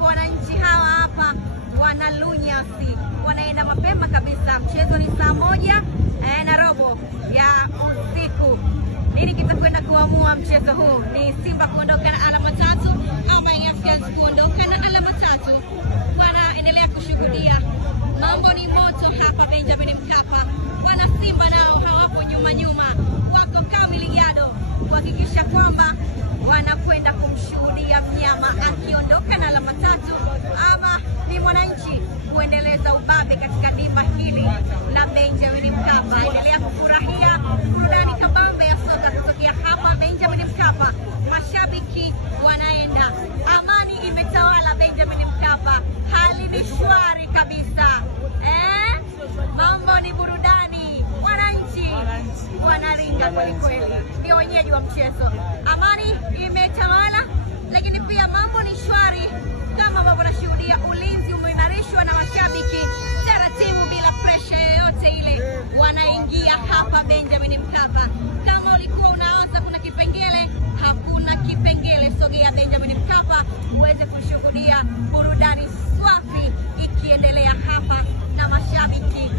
ambapo wananchi hawa hapa wanalunyasi, wanaenda mapema kabisa. Mchezo ni saa 1:15 ya usiku. Nini kitakwenda kuamua mchezo huu? Ni Simba kuondoka na alama 3 ama Africans kuondoka na alama 3? Wanaendelea kushuhudia mambo ni moto hapa Benjamin Mkapa. Wana Simba nao hawapo nyuma, wako kamili gado kuhakikisha kwamba wanakwenda kumshuhudia mnyama akiondoka na alama 3, ama ni Mwananchi kuendeleza ubabe katika dimba hili la Benjamin Mkapa. Endelea kufurahia burudani kabambe ya soka kutokea hapa Benjamin Mkapa. Mashabiki wanaenda, amani imetawala Benjamin Mkapa, hali ni shwari kabisa. Mambo ni burudani, wananchi wanaringa kweli kweli, ndio wenyeji wa mchezo. Amani imetawala, lakini pia mambo ni shwari kama ambavyo nashuhudia. Ulinzi umeimarishwa na mashabiki taratibu, bila pressure yoyote ile, wanaingia hapa Benjamin Mkapa. Kama ulikuwa unaanza kuna kipengele, hakuna kipengele. Sogea Benjamin Mkapa uweze kushuhudia burudani swafi ikiendelea hapa na mashabiki